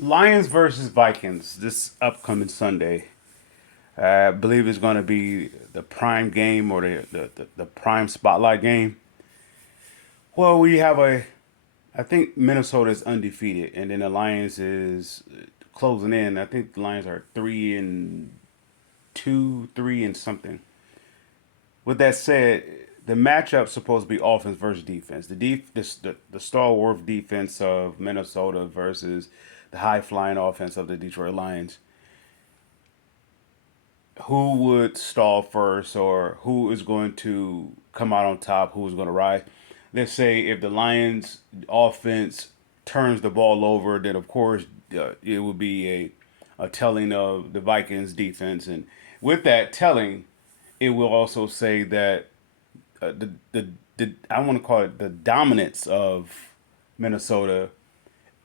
Lions versus Vikings this upcoming Sunday. I believe it's going to be the prime game or the prime spotlight game. Well, we have I think Minnesota is undefeated, and then the Lions is closing in. I think the Lions are 3-2, 3 and something. With that said, the matchup's supposed to be offense versus defense. The stalwart defense of Minnesota versus the high flying offense of the Detroit Lions. Who would stall first, or who is going to come out on top? Who is going to rise? Let's say if the Lions offense turns the ball over, then of course it would be a telling of the Vikings defense, and with that telling, it will also say that the I want to call it the dominance of Minnesota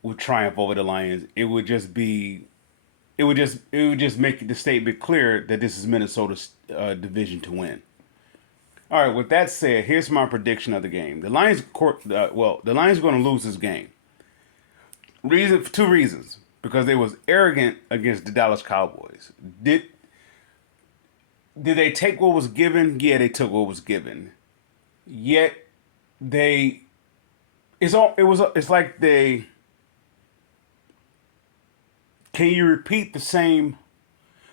would triumph over the Lions. It would just make the statement clear that this is Minnesota's division to win. All right. With that said, here's my prediction of the game. The Lions are going to lose this game. Reason for two reasons: because they was arrogant against the Dallas Cowboys. Did they take what was given? Yeah, they took what was given. Yet they it's like they can you repeat the same.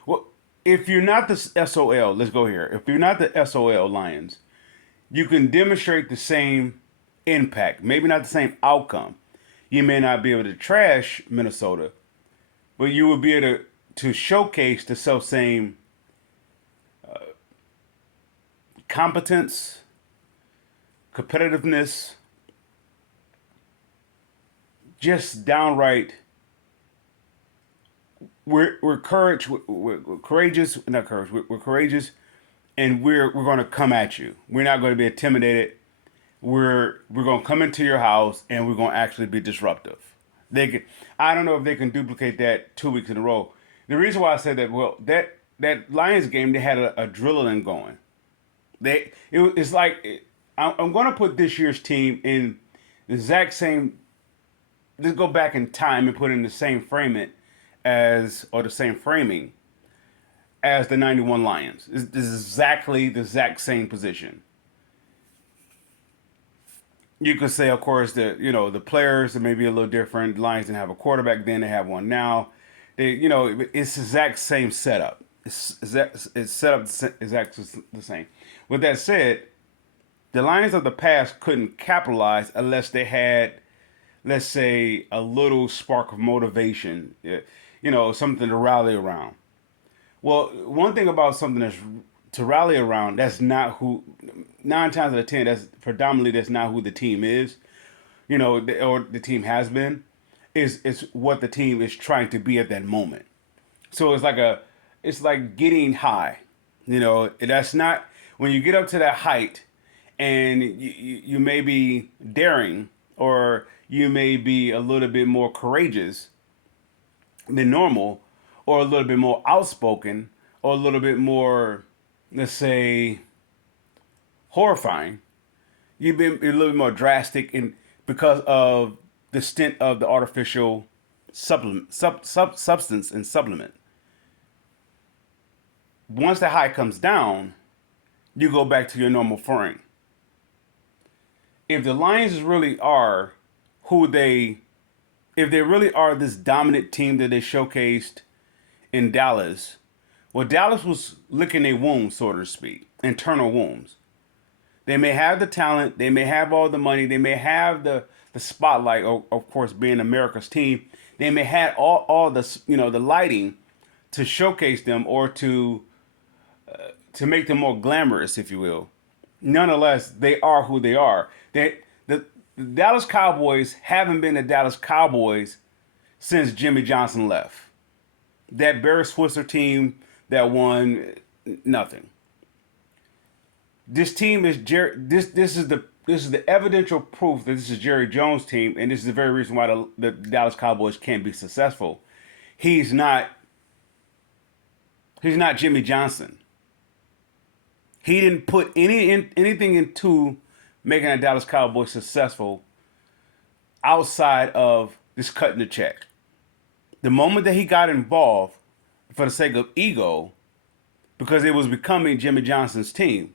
Well, if you're not the SOL, let's go here. If you're not the SOL Lions, you can demonstrate the same impact, maybe not the same outcome. You may not be able to trash Minnesota, but you will be able to showcase the self same competence, competitiveness, just downright. We're courageous, not courage. We're courageous, and we're going to come at you. We're not going to be intimidated. We're going to come into your house, and we're going to actually be disruptive. They can. I don't know if they can duplicate that 2 weeks in a row. The reason why I said that, well, that Lions game, they had a adrenaline going. It's like I'm going to put this year's team in the exact same. Let's go back in time and put in the same framing as, or the same framing as the '91 Lions. This is exactly the exact same position. You could say, of course, that the players are maybe a little different. The Lions didn't have a quarterback then; they have one now. It's the exact same setup. It's set up exactly the same. With that said, the Lions of the past couldn't capitalize unless they had, let's say, a little spark of motivation. Something to rally around. Well, one thing about something that's to rally around, that's not who. 9 times out of 10, that's not who the team is. Or the team has been. It's what the team is trying to be at that moment. So it's like getting high. That's not when you get up to that height, and you may be daring, or you may be a little bit more courageous than normal, or a little bit more outspoken, or a little bit more, let's say, horrifying. You've been a little bit more drastic, and because of the stint of the artificial substance and supplement. Once the high comes down, you go back to your normal frame. If the Lions really are who they, if they really are this dominant team that they showcased in Dallas, well, Dallas was licking their wounds, so to speak, internal wounds. They may have the talent, they may have all the money, they may have the spotlight, of course, being America's team. They may have all the the lighting to showcase them, or to make them more glamorous, if you will. Nonetheless, they are who they are. The Dallas Cowboys haven't been the Dallas Cowboys since Jimmy Johnson left. That Barry Switzer team that won nothing. This team is this is the evidential proof that this is Jerry Jones' team, and this is the very reason why the Dallas Cowboys can't be successful. He's not he's not Jimmy Johnson. He didn't put anything into making the Dallas Cowboys successful outside of just cutting the check. The moment that he got involved for the sake of ego, because it was becoming Jimmy Johnson's team,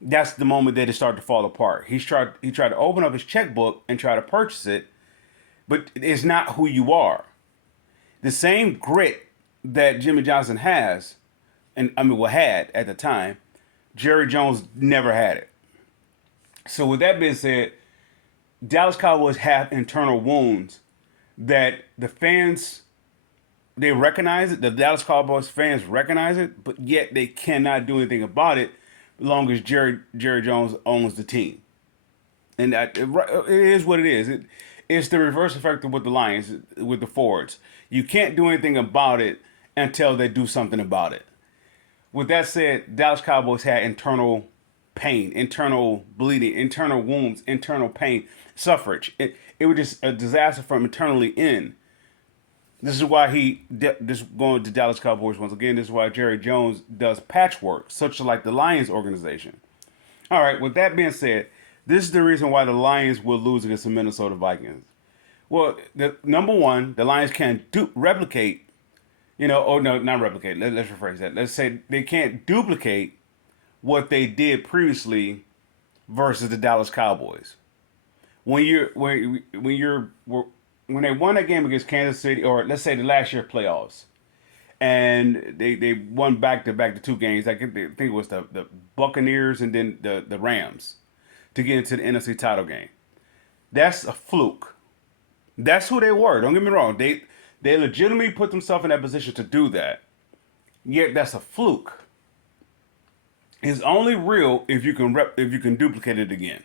that's the moment that it started to fall apart. He tried to open up his checkbook and try to purchase it, but it's not who you are. The same grit that Jimmy Johnson has, and I mean, well, had at the time, Jerry Jones never had it. So with that being said, Dallas Cowboys have internal wounds that the fans, they recognize it. The Dallas Cowboys fans recognize it, but yet they cannot do anything about it as long as Jerry Jones owns the team. And it is what it is. It's the reverse effect of with the Lions, with the Fords. You can't do anything about it until they do something about it. With that said, Dallas Cowboys had internal pain, internal bleeding, internal wounds, internal pain, suffrage. It was just a disaster from internally in. This is why this going to Dallas Cowboys once again. This is why Jerry Jones does patchwork, such like the Lions organization. All right. With that being said, this is the reason why the Lions will lose against the Minnesota Vikings. Well, number one, the Lions can't replicate. Oh no, not replicate. Let's rephrase that. Let's say they can't duplicate what they did previously versus the Dallas Cowboys. When they won that game against Kansas City, or let's say the last year playoffs, and they won back to back the two games. I think it was the Buccaneers and then the Rams to get into the NFC title game. That's a fluke. That's who they were. Don't get me wrong. They legitimately put themselves in that position to do that. Yet that's a fluke. It's only real if you can duplicate it again.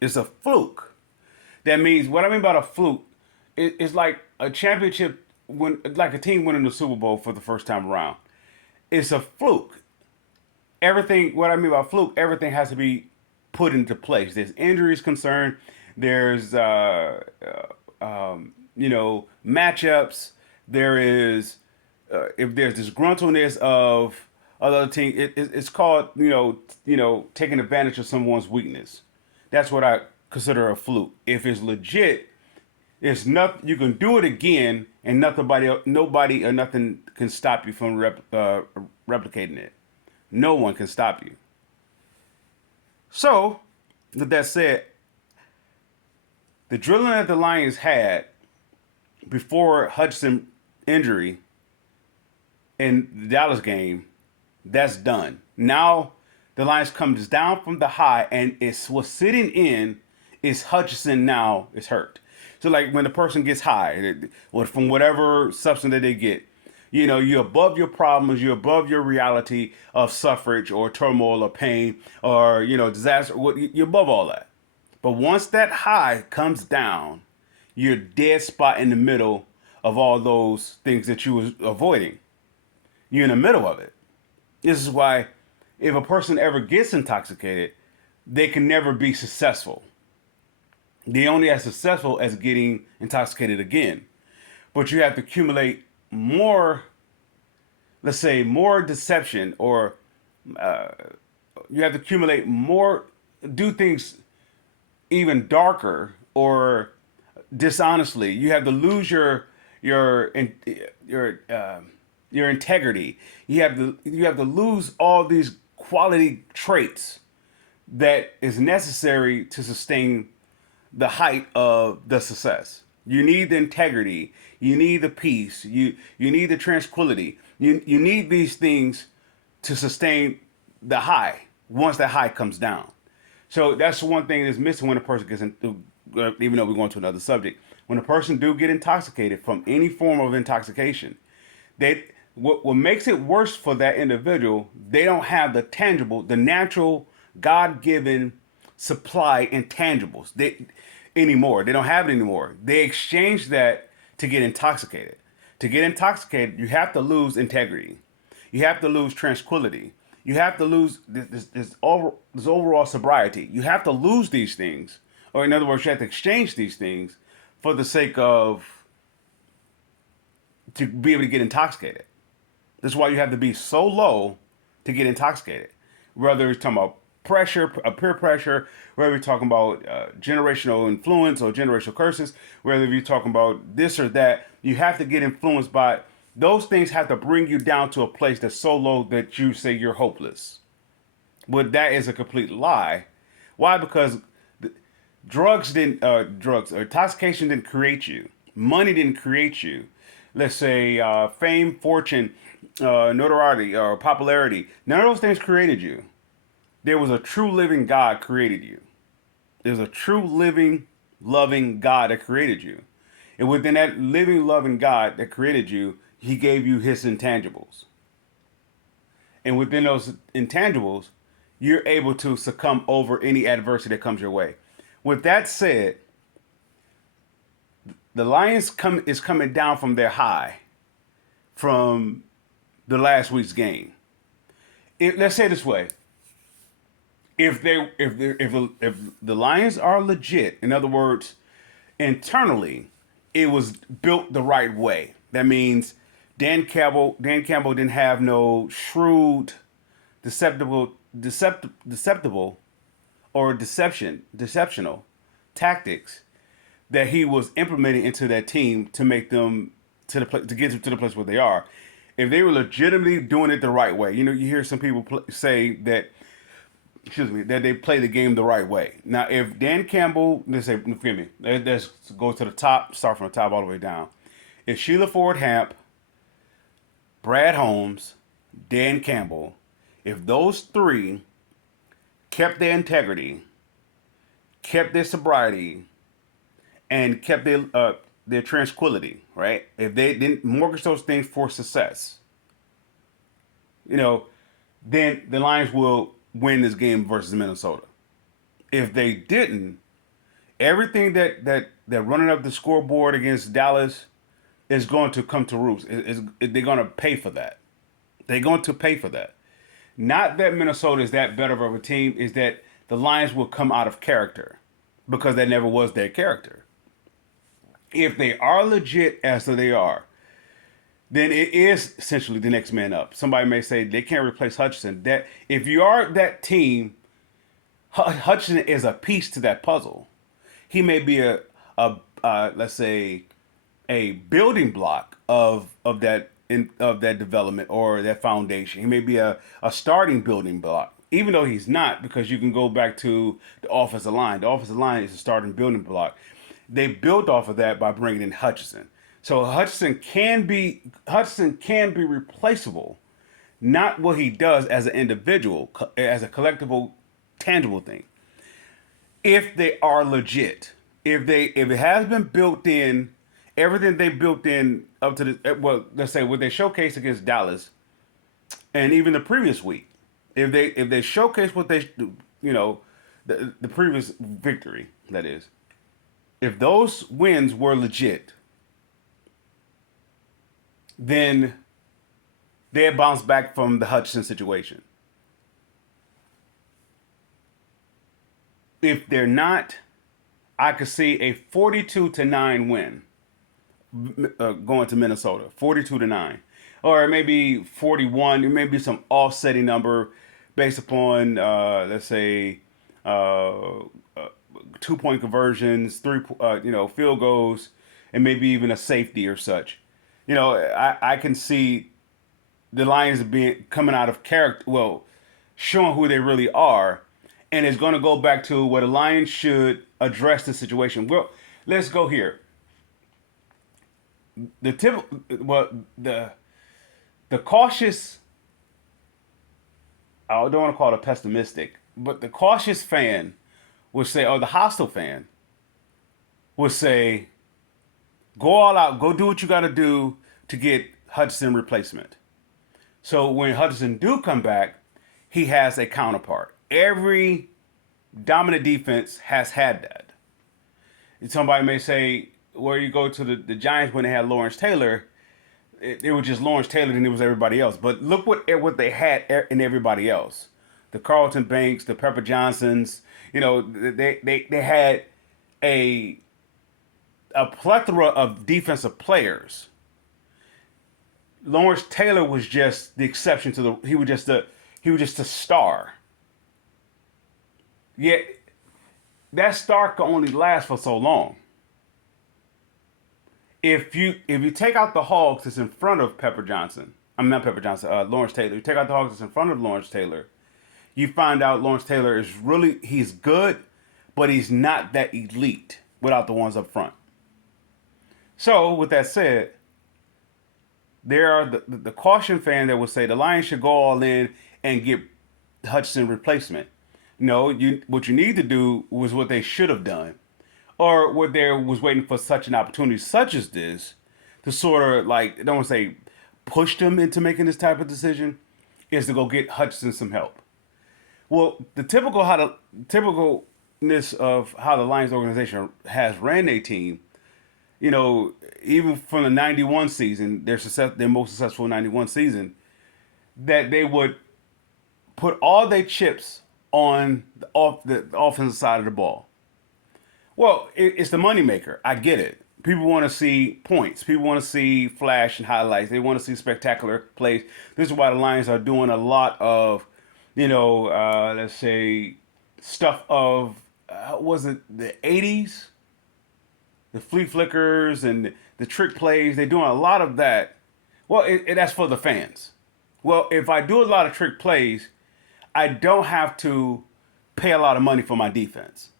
It's a fluke. That means what I mean by a fluke. It's like a championship like a team winning the Super Bowl for the first time around. It's a fluke. Everything. What I mean by fluke, everything has to be put into place. There's injuries concerned. There's matchups. There is if there's disgruntledness of other team. It's called taking advantage of someone's weakness. That's what I consider a fluke. If it's legit, it's nothing. You can do it again, and nobody or nothing can stop you from replicating it. No one can stop you. So, with that said, the drilling that the Lions had before Hudson injury in the Dallas game, that's done. Now the Lions comes down from the high, and what's sitting in is Hutchinson now is hurt. So like when the person gets high, from whatever substance that they get, you're above your problems, you're above your reality of suffrage or turmoil or pain or disaster. You're above all that. But once that high comes down, you're dead spot in the middle of all those things that you was avoiding. You're in the middle of it. This is why if a person ever gets intoxicated, they can never be successful. They only are successful as getting intoxicated again. But you have to accumulate more, let's say, more deception, or you have to accumulate more, do things even darker or dishonestly. You have to lose your integrity. You have to lose all these quality traits that is necessary to sustain the height of the success. You need the integrity. You need the peace. You need the tranquility. You need these things to sustain the high once that high comes down. So that's one thing that's missing when a person gets into, even though we're going to another subject, when a person do get intoxicated from any form of intoxication, what makes it worse for that individual, they don't have the tangible, the natural, God-given supply intangibles anymore. They don't have it anymore. They exchange that to get intoxicated. To get intoxicated, you have to lose integrity. You have to lose tranquility. You have to lose this overall sobriety. You have to lose these things, or in other words, you have to exchange these things for the sake of to be able to get intoxicated. That's why you have to be so low to get intoxicated. Whether it's talking about pressure, a peer pressure, whether you're talking about generational influence or generational curses, whether you're talking about this or that, you have to get influenced by those things. Have to bring you down to a place that's so low that you say you're hopeless. But that is a complete lie. Why? Because drugs or intoxication didn't create you. Money didn't create you. Let's say fame, fortune, notoriety, or popularity. None of those things created you. There was a true living God created you. There's a true living, loving God that created you. And within that living, loving God that created you, he gave you his intangibles. And within those intangibles, you're able to succumb over any adversity that comes your way. With that said, the Lions is coming down from their high from the last week's game. Let's say it this way: if the Lions are legit, in other words, internally, it was built the right way. That means Dan Campbell didn't have no shrewd, deceptible, or deceptional tactics that he was implementing into that team to make them to get them to the place where they are. If they were legitimately doing it the right way, you hear some people say that, excuse me, that they play the game the right way. Now, if Dan Campbell, forgive me, let's go to the top, start from the top all the way down. If Sheila Ford Hamp, Brad Holmes, Dan Campbell, if those three kept their integrity, kept their sobriety, and kept their tranquility, right? If they didn't mortgage those things for success, then the Lions will win this game versus Minnesota. If they didn't, everything that running up the scoreboard against Dallas is going to come to roost. They're going to pay for that. They're going to pay for that. Not that Minnesota is that better of a team, is that the Lions will come out of character because that never was their character. If they are legit as they are, then it is essentially the next man up. Somebody may say they can't replace Hutchinson. That if you are that team, Hutchinson is a piece to that puzzle. He may be a let's say a building block of that development or that foundation. He may be a starting building block, even though he's not, because you can go back to the offensive line. The offensive line is a starting building block. They built off of that by bringing in Hutchinson. So Hutchinson can be replaceable, not what he does as an individual, as a collectible, tangible thing. If they are legit, if it has been built in, everything they built in up to let's say what they showcased against Dallas, and even the previous week, if they showcase what they the previous victory, that is, if those wins were legit, then they had bounced back from the Hutchinson situation. If they're not, I could see a 42-9 win going to Minnesota, 42-9, or maybe 41. It may be some offsetting number based upon let's say 2-point conversions, field goals, and maybe even a safety or such. I can see the Lions coming out of character, showing who they really are, and it's going to go back to where the Lions should address the situation. Well, let's go here. The cautious, I don't want to call it pessimistic, but the cautious fan would say, or the hostile fan would say, go all out, go do what you got to do to get Hutchinson replacement. So when Hutchinson do come back, he has a counterpart. Every dominant defense has had that. And somebody may say, where you go to the Giants when they had Lawrence Taylor, it was just Lawrence Taylor and it was everybody else. But look what they had in everybody else. The Carlton Banks, the Pepper Johnsons, they had a plethora of defensive players. Lawrence Taylor was just the exception to he was just a star. Yet that star can only last for so long. If you take out the hogs that's in front of Pepper Johnson, I'm not Pepper Johnson, Lawrence Taylor. You take out the hogs that's in front of Lawrence Taylor, you find out Lawrence Taylor is really he's good, but he's not that elite without the ones up front. So with that said, there are the caution fan that would say the Lions should go all in and get Hutchinson replacement. No, what you need to do was what they should have done, or what they was waiting for such an opportunity such as this to sort of like I don't want to say push them into making this type of decision is to go get Hutchinson some help. Well, the typicalness of how the Lions organization has ran their team, you know, even from the '91 season, their most successful '91 season, that they would put all their chips on the offensive side of the ball. Well, it's the moneymaker. I get it. People want to see points. People want to see flash and highlights. They want to see spectacular plays. This is why the Lions are doing a lot of, let's say, stuff of, was it the 80s? The flea flickers and the trick plays. They're doing a lot of that. Well, that's for the fans. Well, if I do a lot of trick plays, I don't have to pay a lot of money for my defense.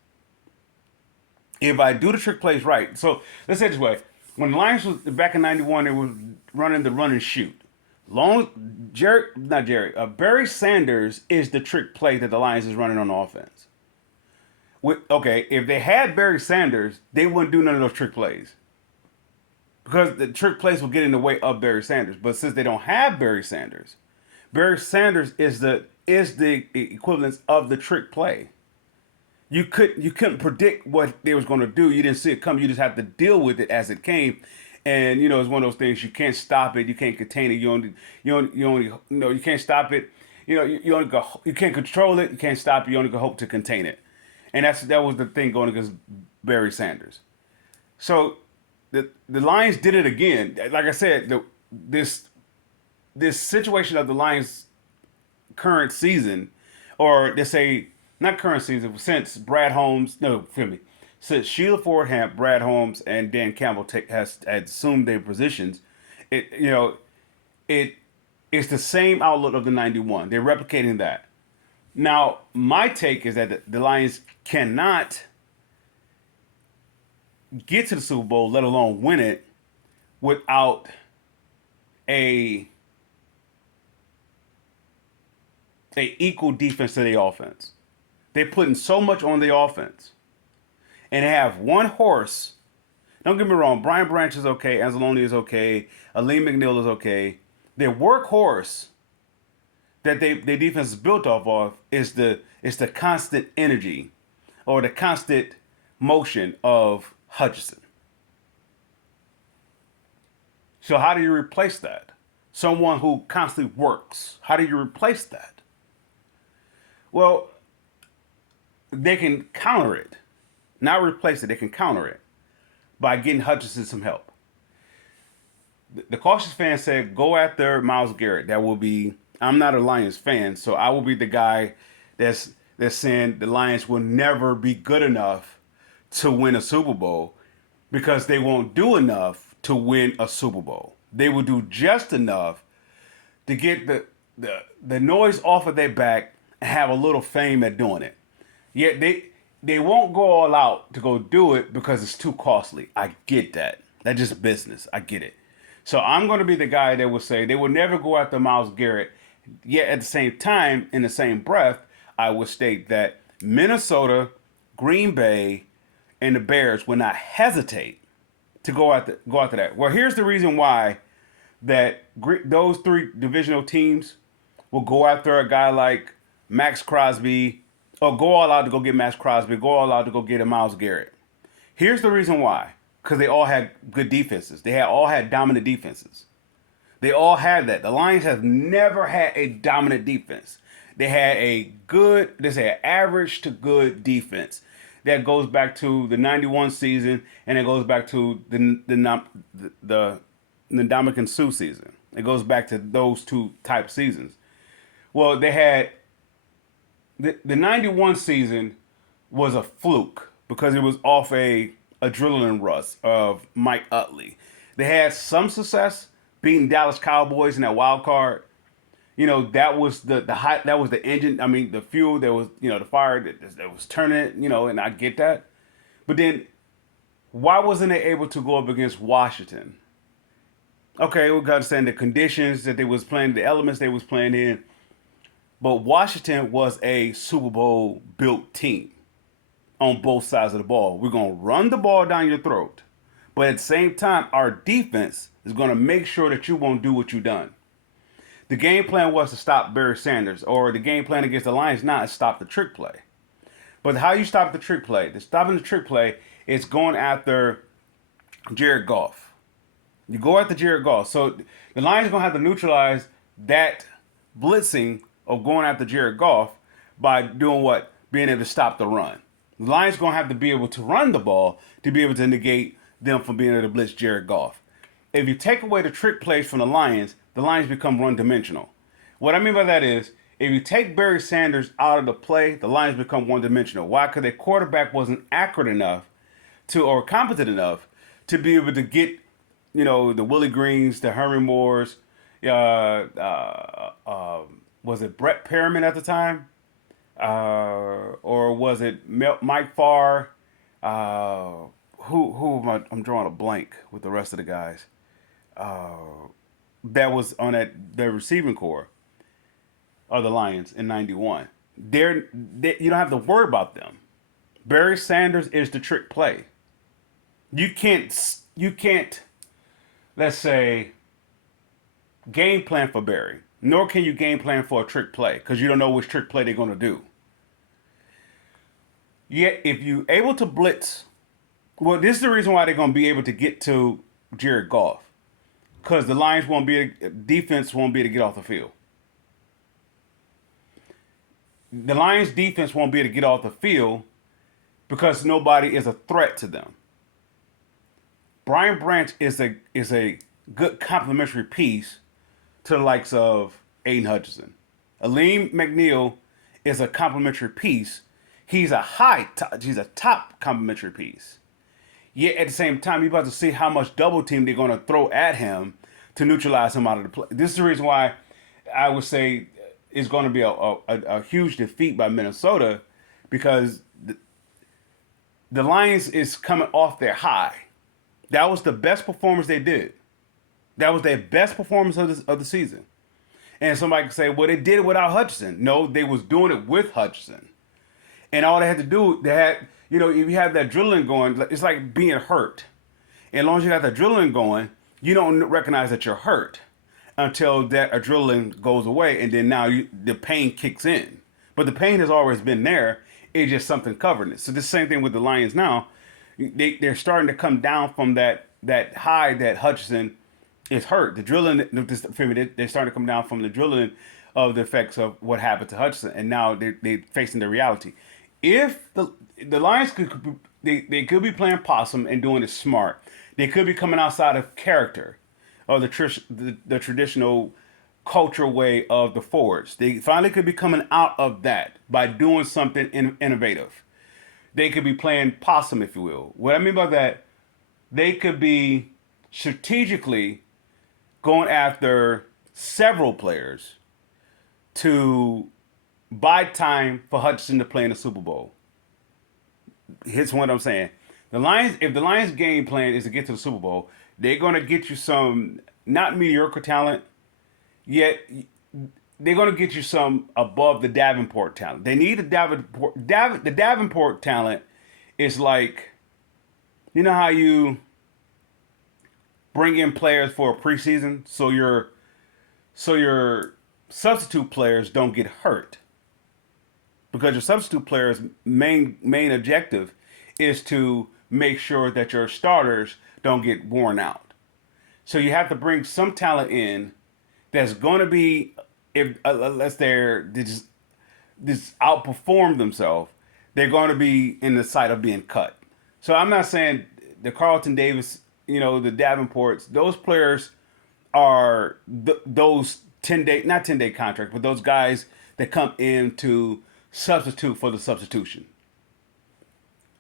If I do the trick plays right. So let's say it this way. When the Lions was back in '91, they were running the run and shoot. Barry Sanders is the trick play that the Lions is running on offense. Okay, if they had Barry Sanders, they wouldn't do none of those trick plays. Because the trick plays will get in the way of Barry Sanders. But since they don't have Barry Sanders is the equivalence of the trick play. You couldn't predict what they was going to do. You didn't see it come. You just have to deal with it as it came. And it's one of those things you can't stop it. You can't contain it. You can't stop it. You can't control it. You can't stop it. You only can hope to contain it. And that was the thing going against Barry Sanders. So the Lions did it again. Like I said, this situation of the Lions' current season, or they say not current season, since since Sheila Ford Hamp, Brad Holmes, and Dan Campbell has assumed their positions, it it's the same outlook of the '91. They're replicating that. Now, my take is that the Lions cannot get to the Super Bowl, let alone win it, without a equal defense to the offense. They're putting so much on the offense. And they have one horse. Don't get me wrong, Brian Branch is okay, Anzalone is okay, Aleem McNeil is okay. Their workhorse that their defense is built off of is the constant energy or the constant motion of Hutchinson. So how do you replace that? Someone who constantly works. How do you replace that? Well, they can counter it. Not replace it, they can counter it by getting Hutchinson some help. The cautious fan said, go after Myles Garrett. That will be, I'm not a Lions fan, so I will be the guy that's saying the Lions will never be good enough to win a Super Bowl because they won't do enough to win a Super Bowl. They will do just enough to get the noise off of their back and have a little fame at doing it. Yet they won't go all out to go do it because it's too costly. I get that. That's just business. I get it. So I'm going to be the guy that will say they will never go after Myles Garrett. Yet at the same time, in the same breath, I will state that Minnesota, Green Bay, and the Bears will not hesitate to go after that. Well, here's the reason why that those three divisional teams will go after a guy like Max Crosby, or go all out to go get Max Crosby, go all out to go get a Myles Garrett. Here's the reason why. Because they all had good defenses. They all had dominant defenses. They all had that. The Lions have never had a dominant defense. They had an average to good defense. That goes back to the '91 season, and it goes back to the Ndamukong Suh season. It goes back to those two type seasons. Well, they had the '91 season was a fluke because it was off a adrenaline rush of Mike Utley. They had some success beating Dallas Cowboys in that wild card. That was the high, that was the engine. I mean, the fuel. There was the fire that was turning it. And I get that. But then why wasn't they able to go up against Washington? Okay, we got to understand the conditions that they was playing, the elements they was playing in. But Washington was a Super Bowl built team on both sides of the ball. We're going to run the ball down your throat. But at the same time, our defense is going to make sure that you won't do what you've done. The game plan was to stop Barry Sanders, or the game plan against the Lions not is stop the trick play. But how you stop the trick play? The stopping the trick play is going after Jared Goff. You go after Jared Goff. So the Lions are going to have to neutralize that blitzing of going after Jared Goff by doing what? Being able to stop the run. The Lions are going to have to be able to run the ball to be able to negate them from being able to blitz Jared Goff. If you take away the trick plays from the Lions become one dimensional. What I mean by that is, if you take Barry Sanders out of the play, the Lions become one dimensional. Why? Because their quarterback wasn't accurate enough or competent enough to be able to get, the Willie Greens, the Herman Moores, was it Brett Perriman at the time? Or was it Mike Farr? Who am I'm drawing a blank with the rest of the guys. That was on the receiving core of the Lions in '91. You don't have to worry about them. Barry Sanders is the trick play. You can't, let's say, game plan for Barry, nor can you game plan for a trick play because you don't know which trick play they're going to do. Yet, if you're able to blitz, well, this is the reason why they're going to be able to get to Jared Goff. Because the Lions defense won't be able to get off the field. The Lions defense won't be able to get off the field because nobody is a threat to them. Brian Branch is a good complementary piece to the likes of Aiden Hutchinson. Aleem McNeil is a complementary piece. He's a top complementary piece. Yet at the same time, you're about to see how much double team they're going to throw at him to neutralize him out of the play. This is the reason why I would say it's going to be a huge defeat by Minnesota, because the Lions is coming off their high. That was the best performance they did. That was their best performance of the season. And somebody could say, well, they did it without Hutchinson. No, they was doing it with Hutchinson. And all they had to do, if you have that adrenaline going, it's like being hurt. And as long as you got the adrenaline going, you don't recognize that you're hurt until that adrenaline goes away, and then now the pain kicks in. But the pain has always been there. It's just something covering it. So the same thing with the Lions now. They're starting to come down from that high that Hutchinson is hurt. The adrenaline, they're starting to come down from the adrenaline of the effects of what happened to Hutchinson, and now they're facing the reality. If the Lions they could be playing possum and doing it smart. They could be coming outside of character, or the traditional cultural way of the forwards. They finally could be coming out of that by doing something innovative. They could be playing possum, if you will. What I mean by that, they could be strategically going after several players to buy time for Hutchinson to play in the Super Bowl. Here's what I'm saying. If the Lions game plan is to get to the Super Bowl, they're going to get you some not mediocre talent, yet they're going to get you some above the Davenport talent. They need the Davenport talent is like, you know how you bring in players for a preseason so your substitute players don't get hurt, because your substitute players' main objective is to make sure that your starters don't get worn out. So you have to bring some talent in that's going to be, unless they just outperform themselves, they're going to be in the sight of being cut. So I'm not saying the Carlton Davis, the Davenports, those players are those 10-day, not 10-day contract, but those guys that come in to substitute for the substitution.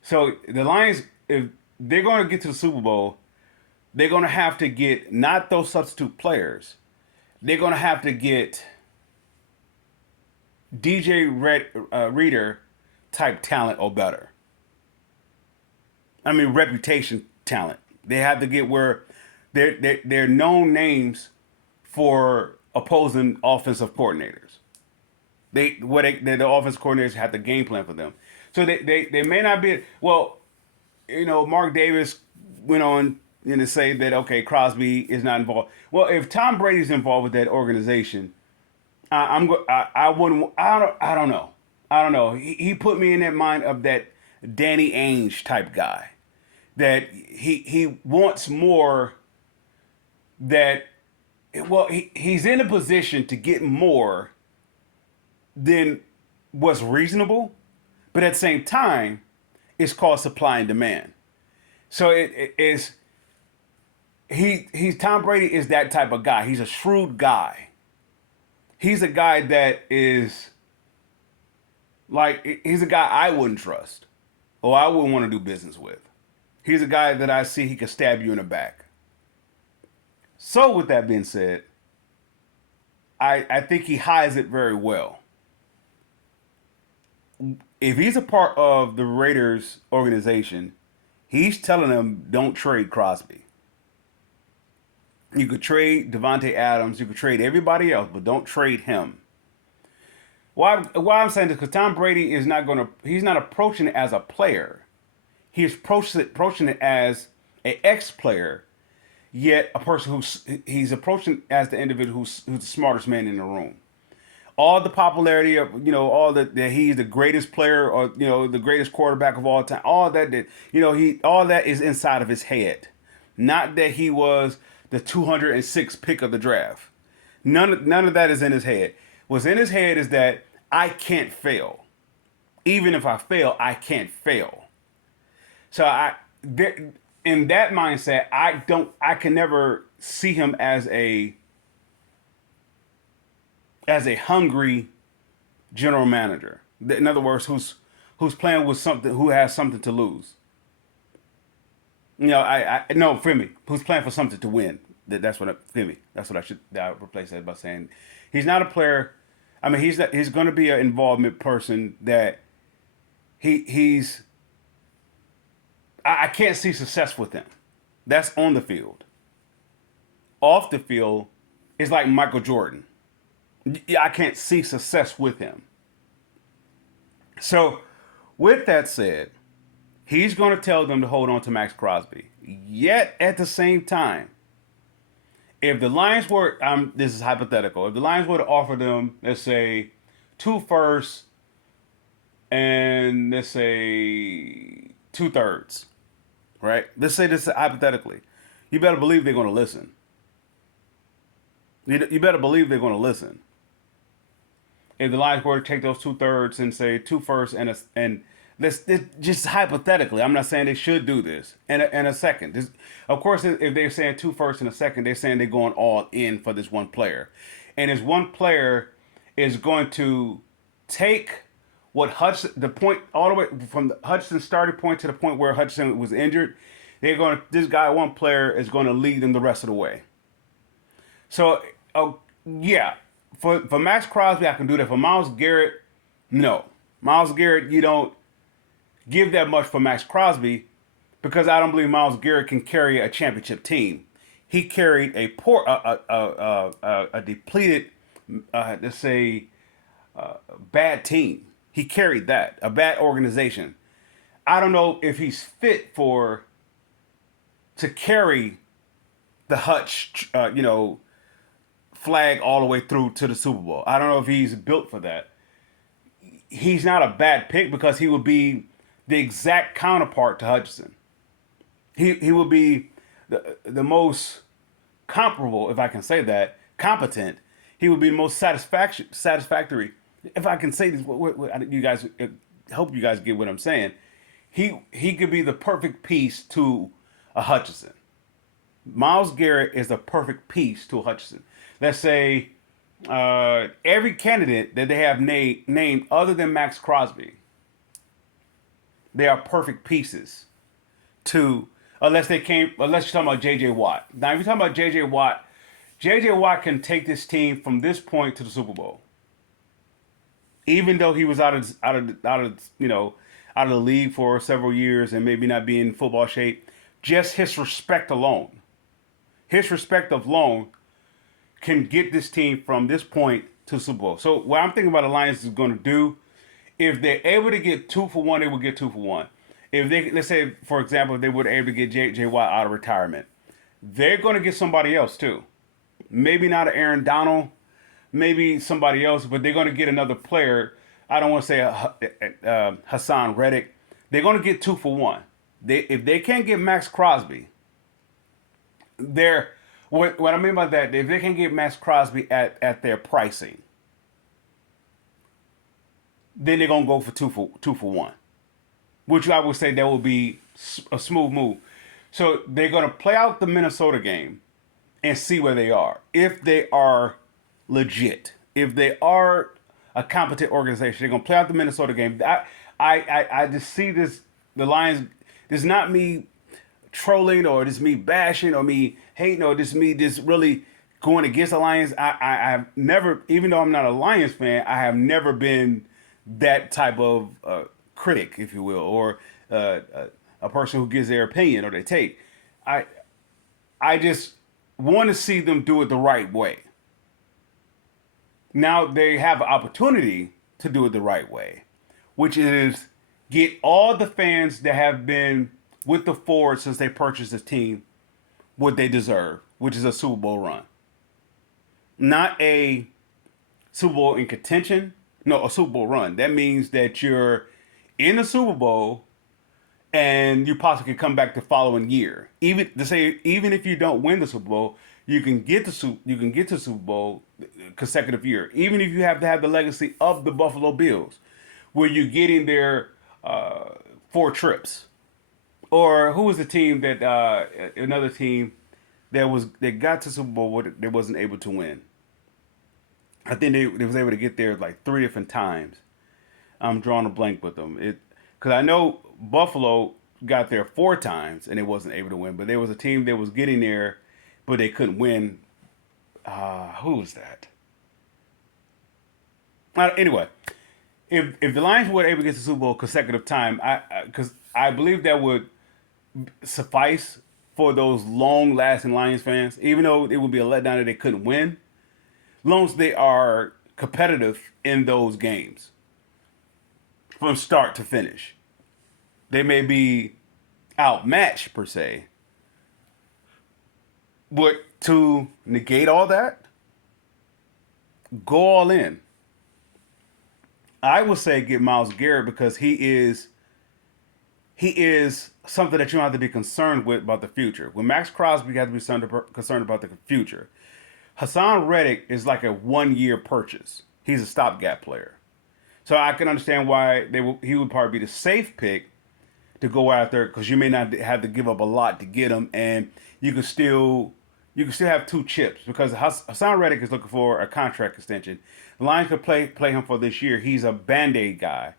So the Lions, if they're going to get to the Super Bowl, they're going to have to get not those substitute players. They're going to have to get Reader type talent or better. I mean, reputation talent. They have to get where they're known names for opposing offensive coordinators. The offensive coordinators have the game plan for them. So they may not be well. Mark Davis went on to say that okay, Crosby is not involved. Well, if Tom Brady's involved with that organization, I wouldn't. I don't know. I don't know. He put me in that mind of that Danny Ainge type guy. That he wants more. That he's in a position to get more than what's reasonable, but at the same time, it's called supply and demand. So it is he's Tom Brady is that type of guy. He's a shrewd guy. He's a guy that is like he's a guy I wouldn't trust or I wouldn't want to do business with. He's a guy that I see he could stab you in the back. So with that being said, I think he hides it very well. If he's a part of the Raiders organization, he's telling them don't trade Crosby. You could trade Devontae Adams, you could trade everybody else, but don't trade him. Why I'm saying this because Tom Brady is not he's not approaching it as a player. He's approaching it as an ex-player, yet a person he's approaching as the individual who's the smartest man in the room. All the popularity of all that he's the greatest player or the greatest quarterback of all time, all that he all that is inside of his head, not that he was the 206 pick of the draft. None of that is in his head. What's in his head is that I can't fail. Even if I fail, I can't fail. So in that mindset, I can never see him as a hungry general manager. In other words, who's playing with something, who has something to lose. I no, for me, who's playing for something to win. That's what for me. That's what I replace that by saying he's not a player. I mean, he's going to be an involvement person that he's. I can't see success with him. That's on the field. Off the field, it's like Michael Jordan. I can't see success with him. So, with that said, he's going to tell them to hold on to Max Crosby. Yet, at the same time, if the Lions were, this is hypothetical, if the Lions were to offer them, let's say, 2 firsts and let's say 2/3, right? Let's say this hypothetically. You better believe they're going to listen. You better believe they're going to listen. If the Lions were to take those 2/3 and say 2 firsts and let's just hypothetically, I'm not saying they should do this and a second. Of course, if they're saying 2 firsts and a second, they're saying they're going all in for this one player, and this one player is going to take what Hudson, the point all the way from the Hudson starting point to the point where Hudson was injured. This guy, one player, is going to lead them the rest of the way. So, yeah, for Max Crosby, I can do that. For Myles Garrett, no. Myles Garrett, you don't give that much for Max Crosby because I don't believe Myles Garrett can carry a championship team. He carried a depleted, let's say, bad team. He carried that, a bad organization. I don't know if he's fit to carry the Hutch, flag all the way through to the Super Bowl. I don't know if he's built for that. He's not a bad pick because he would be the exact counterpart to Hutchinson. He would be the most comparable, if I can say that, competent. He would be the most satisfactory. If I can say this, you guys, hope you guys get what I'm saying. He could be the perfect piece to a Hutchinson. Myles Garrett is the perfect piece to a Hutchinson. Let's say every candidate that they have named other than Max Crosby, They are perfect pieces to unless you're talking about JJ Watt. Now if you're talking about JJ Watt can take this team from this point to the Super Bowl. Even though he was out of the league for several years and maybe not be in football shape, just his respect alone can get this team from this point to Super Bowl. So what I'm thinking about the Lions is going to do, if they're able to get 2 for 1, they will get 2 for 1. If they, let's say, for example, if they were able to get J.J. Watt out of retirement, they're going to get somebody else too. Maybe not an Aaron Donald, maybe somebody else, but they're going to get another player. I don't want to say Hassan Reddick. They're going to get 2 for 1. If they can't get Max Crosby, they're what I mean by that. If they can get Max Crosby at their pricing, then they're gonna go for 2 for 1, which I would say that would be a smooth move. So they're gonna play out the Minnesota game and see where they are. If they are legit, if they are a competent organization, they're gonna play out the Minnesota game. I just see this the Lions. This is not me trolling or just me bashing or me hating or just me just really going against the Lions. I have never, even though I'm not a Lions fan, I have never been that type of critic, if you will, or a person who gives their opinion or their take. I I just want to see them do it the right way. Now they have an opportunity to do it the right way, which is get all the fans that have been with the Ford since they purchased the team what they deserve, which is a Super Bowl run. Not a Super Bowl in contention, no, a Super Bowl run. That means that you're in the Super Bowl and you possibly can come back the following year. Even if you don't win the Super Bowl, you can get to Super Bowl consecutive year. Even if you have to have the legacy of the Buffalo Bills, where you're getting their 4 trips. Or who was the team that another team that got to Super Bowl but they wasn't able to win? I think they was able to get there like 3 different times. I'm drawing a blank with them. Because I know Buffalo got there 4 times and it wasn't able to win, but there was a team that was getting there, but they couldn't win. Who was that? Anyway, if the Lions were able to get to Super Bowl consecutive time, because I believe that would suffice for those long lasting Lions fans, even though it would be a letdown that they couldn't win, as long as they are competitive in those games from start to finish. They may be outmatched per se, but to negate all that, go all in. I would say get Myles Garrett because he is something that you don't have to be concerned with about the future. With Max Crosby, you have to be concerned about the future. Hassan Reddick is like a 1 year purchase. He's a stopgap player. So I can understand why he would probably be the safe pick to go out there because you may not have to give up a lot to get him, and you can still have 2 chips because Hassan Reddick is looking for a contract extension. The Lions could play him for this year. He's a band-aid guy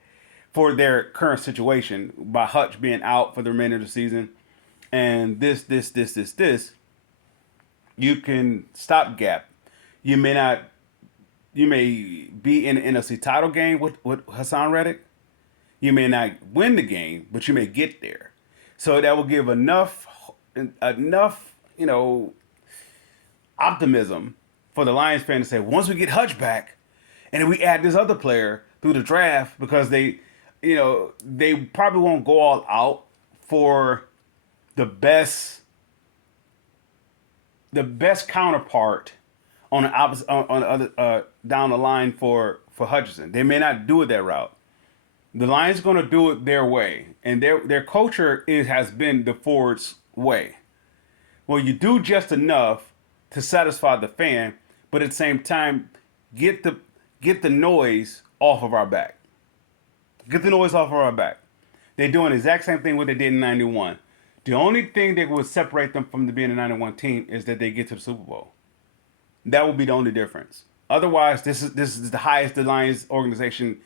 for their current situation by Hutch being out for the remainder of the season, and this. You can stopgap. You may not. You may be in the NFC title game with Hassan Reddick. You may not win the game, but you may get there. So that will give enough, optimism for the Lions fan to say, once we get Hutch back, and then we add this other player through the draft, because they probably won't go all out for the best counterpart on the opposite on the other down the line for Hutchinson. They may not do it that route. The Lions going to do it their way, and their culture has been the Ford's way. Well, you do just enough to satisfy the fan, but at the same time, get the noise off of our back. Get the noise off of our back. They're doing the exact same thing what they did in '91. The only thing that would separate them from being a '91 team is that they get to the Super Bowl. That would be the only difference. Otherwise, this is the highest the Lions organization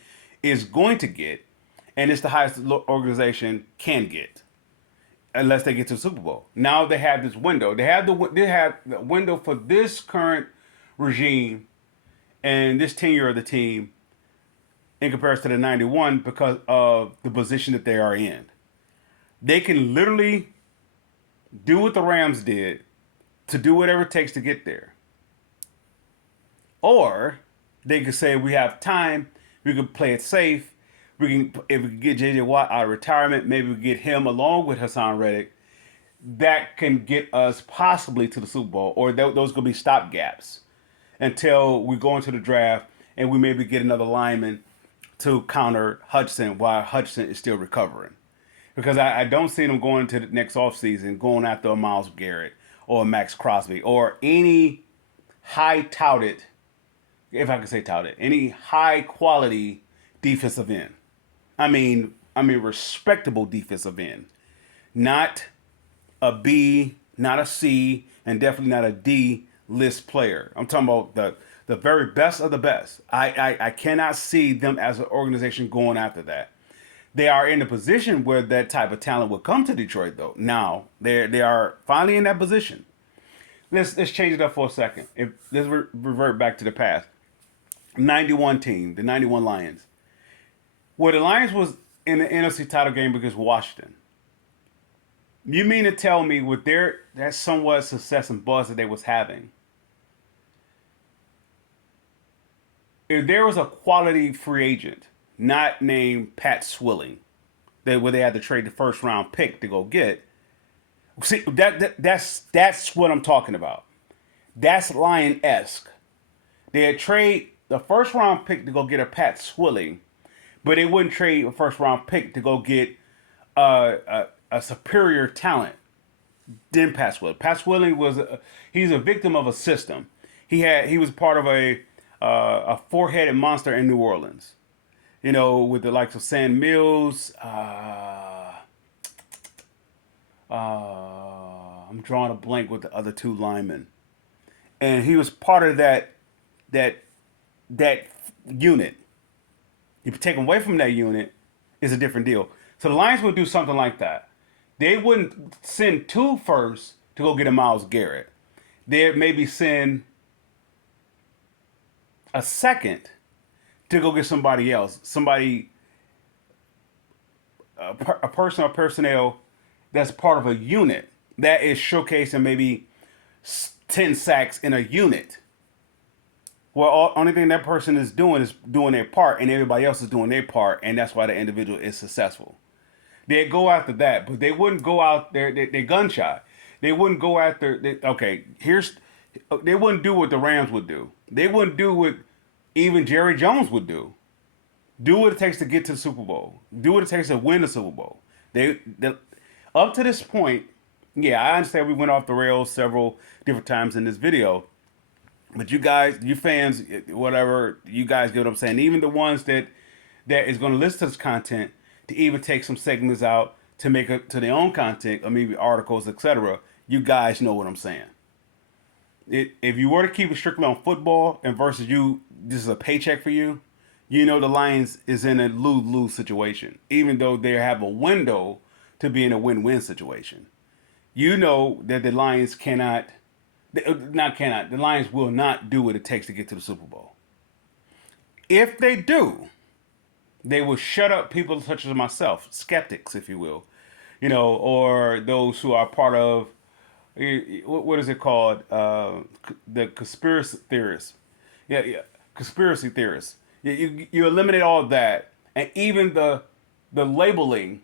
is going to get, and it's the highest organization can get unless they get to the Super Bowl. Now they have this window. They have the window for this current regime and this tenure of the team in comparison to the 91 because of the position that they are in. They can literally do what the Rams did to do whatever it takes to get there. Or they could say we have time, we can play it safe. We can if we can get JJ Watt out of retirement, maybe we get him along with Hassan Reddick. That can get us possibly to the Super Bowl, or those could be stopgaps until we go into the draft and we maybe get another lineman to counter Hudson while Hudson is still recovering. Because I don't see them going to the next offseason going after a Myles Garrett or a Max Crosby or any high touted, if I can say touted, any high quality defensive end. I mean respectable defensive end, not a B, not a C, and definitely not a D list player. I'm talking about the very best of the best. I cannot see them as an organization going after that. They are in a position where that type of talent will come to Detroit, though. Now they are finally in that position. Let's change it up for a second. Let's revert back to the past. 91 team, the 91 Lions. Well, the Lions was in the NFC title game against Washington. You mean to tell me with that somewhat success and buzz that they was having, if there was a quality free agent not named Pat Swilling, where they had to trade the first round pick to go get, see that's what I'm talking about. That's Lion-esque. They had trade the first round pick to go get a Pat Swilling, but they wouldn't trade a first round pick to go get a superior talent than Pat Swilling. Pat Swilling he's a victim of a system. He was part of a four-headed monster in New Orleans. You know, with the likes of Sam Mills. I'm drawing a blank with the other two linemen, and he was part of that unit. If you take him away from that unit, it's a different deal. So the Lions would do something like that. They wouldn't send two first to go get a Myles Garrett. They'd maybe send a second to go get somebody else, a person or personnel that's part of a unit that is showcasing maybe 10 sacks in a unit. Well, only thing that person is doing their part, and everybody else is doing their part, and that's why the individual is successful. They'd go after that, but they wouldn't go out there. They gun shy. They wouldn't go after. They wouldn't do what the Rams would do. They wouldn't do what even Jerry Jones would do. Do what it takes to get to the Super Bowl. Do what it takes to win the Super Bowl. They up to this point, yeah, I understand we went off the rails several different times in this video. But you guys, you fans, whatever, you guys get what I'm saying. Even the ones that is going to listen to this content to even take some segments out to make it to their own content or maybe articles, etc. You guys know what I'm saying. If you were to keep it strictly on football and versus this is a paycheck for you, you know the Lions is in a lose-lose situation. Even though they have a window to be in a win-win situation. You know that the Lions the Lions will not do what it takes to get to the Super Bowl. If they do, they will shut up people such as myself, skeptics, if you will, or those who are part of, what is it called? The conspiracy theorists. Yeah, conspiracy theorists. You eliminate all of that, and even the labeling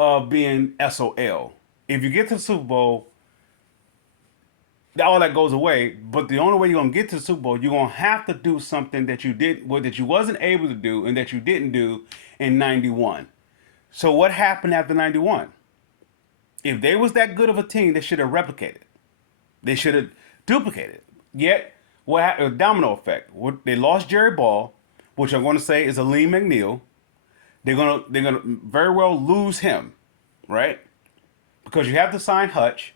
of being SOL. If you get to the Super Bowl, all that goes away. But the only way you're gonna get to the Super Bowl, you're gonna have to do something that you wasn't able to do and that you didn't do in '91. So what happened after '91? If they was that good of a team, they should have replicated. They should have duplicated. Yet, what happened? A domino effect. They lost Jerry Ball, which I'm going to say is Aleem McNeil. They're gonna very well lose him, right? Because you have to sign Hutch.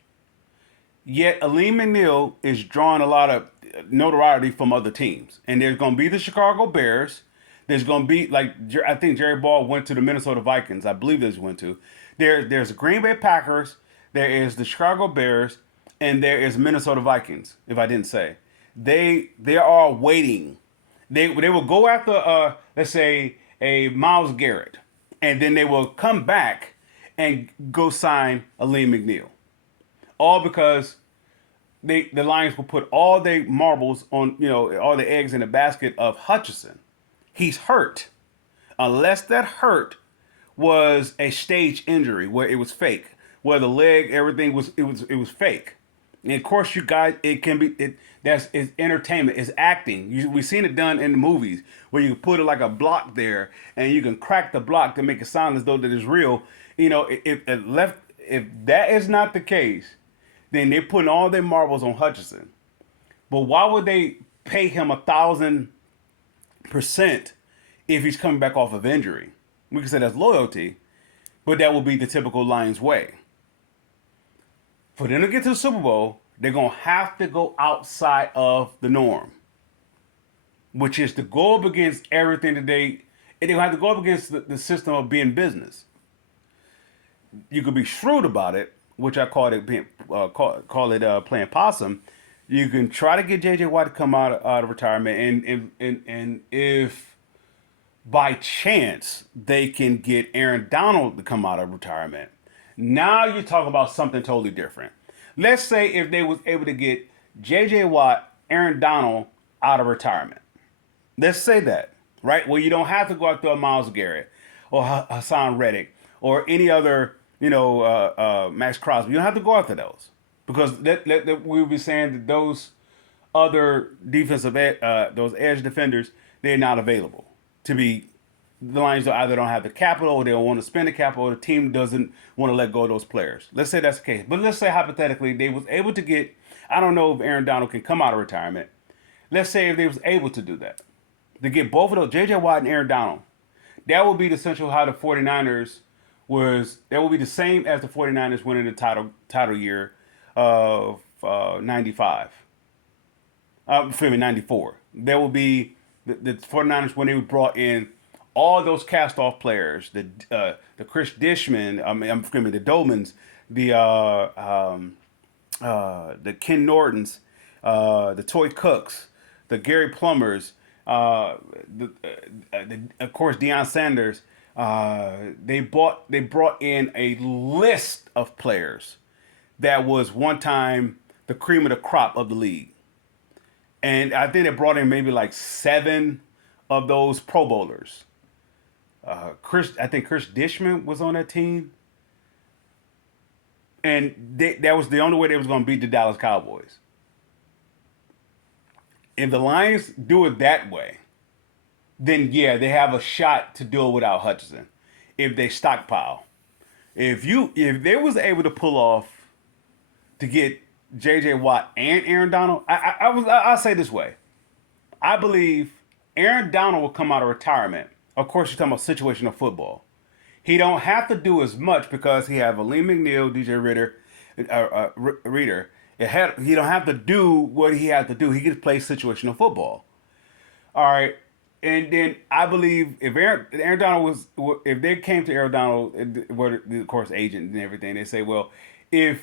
Yet Aleem McNeil is drawing a lot of notoriety from other teams. And there's going to be the Chicago Bears. There's going to be like I think Jerry Ball went to the Minnesota Vikings. I believe this went to. There's Green Bay Packers. There is the Chicago Bears, and there is Minnesota Vikings. If I didn't say, they are waiting. They will go after let's say a Miles Garrett, and then they will come back and go sign a Lee McNeil, all because the Lions will put all their marbles on, all the eggs in the basket of Hutchinson. He's hurt. Unless that hurt was a stage injury where it was fake, where the leg, everything was fake. And of course, you guys, it can be it's entertainment, it's acting. We've seen it done in the movies where you put it like a block there, and you can crack the block to make it sound as though that it's real. If that is not the case, then they're putting all their marbles on Hutchinson. But why would they pay him 1,000% if he's coming back off of injury? We can say that's loyalty, but that would be the typical Lions way. For them to get to the Super Bowl, they're going to have to go outside of the norm, which is to go up against everything that and they have to go up against the system of being business. You could be shrewd about it, which I call it playing possum. You can try to get J.J. Watt to come out of retirement, and if by chance they can get Aaron Donald to come out of retirement, now you talk about something totally different. Let's say if they was able to get J.J. Watt, Aaron Donald out of retirement. Let's say that, right? Well, you don't have to go after a Myles Garrett or Hassan Reddick or any other, Max Crosby. You don't have to go after those because we'll be saying that those other those edge defenders, they're not available to be. The Lions either don't have the capital, or they don't want to spend the capital, or the team doesn't want to let go of those players. Let's say that's the case. But let's say hypothetically they was able to get, I don't know if Aaron Donald can come out of retirement. Let's say if they was able to do that, to get both of those, J.J. Watt and Aaron Donald, that would be essentially how the 49ers that would be the same as the 49ers winning the title year of 95. 94. That would be the 49ers when they brought in all those cast-off players, the Chris Dishman, the Dolmans, the Ken Nortons, the Toy Cooks, the Gary Plumbers, of course Deion Sanders. They brought in a list of players that was one time the cream of the crop of the league, and I think they brought in maybe like 7 of those Pro Bowlers. I think Chris Dishman was on that team, and that was the only way they was going to beat the Dallas Cowboys. If the Lions do it that way, then yeah, they have a shot to do it without Hutchinson. If they stockpile, if they was able to pull off to get J.J. Watt and Aaron Donald, I'll say this way, I believe Aaron Donald will come out of retirement. Of course, you're talking about situational football. He don't have to do as much because he have Aleem McNeil, DJ Reader. He don't have to do what he has to do. He can play situational football. All right, and then I believe if Aaron Donald if they came to Aaron Donald, of course, agent and everything, they say, well, if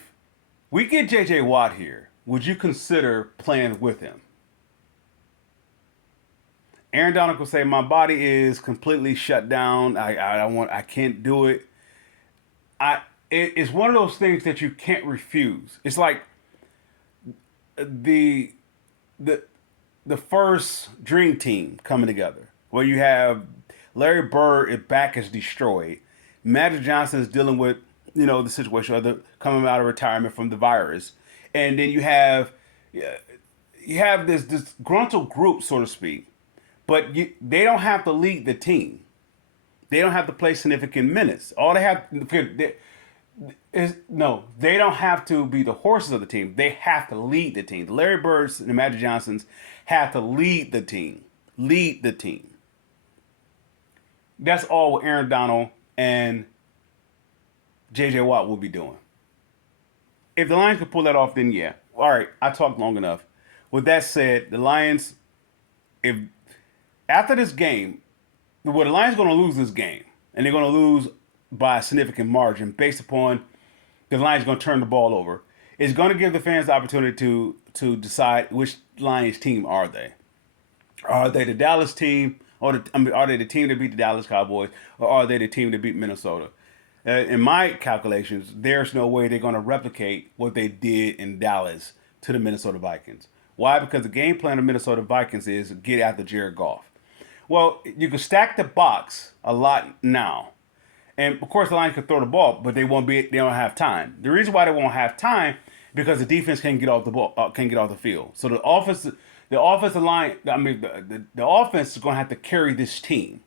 we get J.J. Watt here, would you consider playing with him? Aaron Donald will say, my body is completely shut down. I can't do it. It's one of those things that you can't refuse. It's like the first Dream Team coming together, where you have Larry Bird, his back is destroyed. Magic Johnson is dealing with, the situation of coming out of retirement from the virus. And then you have this disgruntled group, so to speak. But they don't have to lead the team. They don't have to play significant minutes. All they have they don't have to be the horses of the team. They have to lead the team. The Larry Birds and the Magic Johnsons have to lead the team. Lead the team. That's all what Aaron Donald and J.J. Watt will be doing. If the Lions can pull that off, then yeah. All right, I talked long enough. With that said, the Lions, if after this game, well, the Lions going to lose this game, and they're going to lose by a significant margin based upon the Lions going to turn the ball over. It's going to give the fans the opportunity to decide which Lions team are they. Are they the Dallas team, or are they the team that beat the Dallas Cowboys, or are they the team that beat Minnesota? In my calculations, there's no way they're going to replicate what they did in Dallas to the Minnesota Vikings. Why? Because the game plan of Minnesota Vikings is get after Jared Goff. Well, you can stack the box a lot now, and of course the Lions can throw the ball, but they won't be. They don't have time. The reason why they won't have time because the defense can't get off the ball, can't get off the field. So the offensive line. I mean, the offense is going to have to carry this team.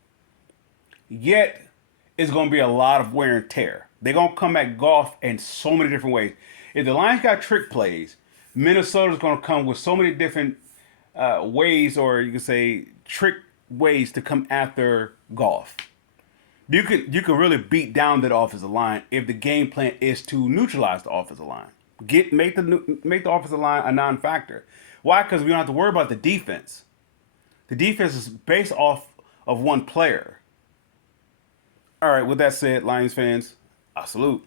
Yet, it's going to be a lot of wear and tear. They're going to come at Goff in so many different ways. If the Lions got trick plays, Minnesota's going to come with so many different ways, or you can say trick ways to come after Goff. You can really beat down that offensive line if the game plan is to neutralize the offensive line. Make the offensive line a non-factor. Why? Because we don't have to worry about the defense. The defense is based off of one player. All right. With that said, Lions fans, I salute.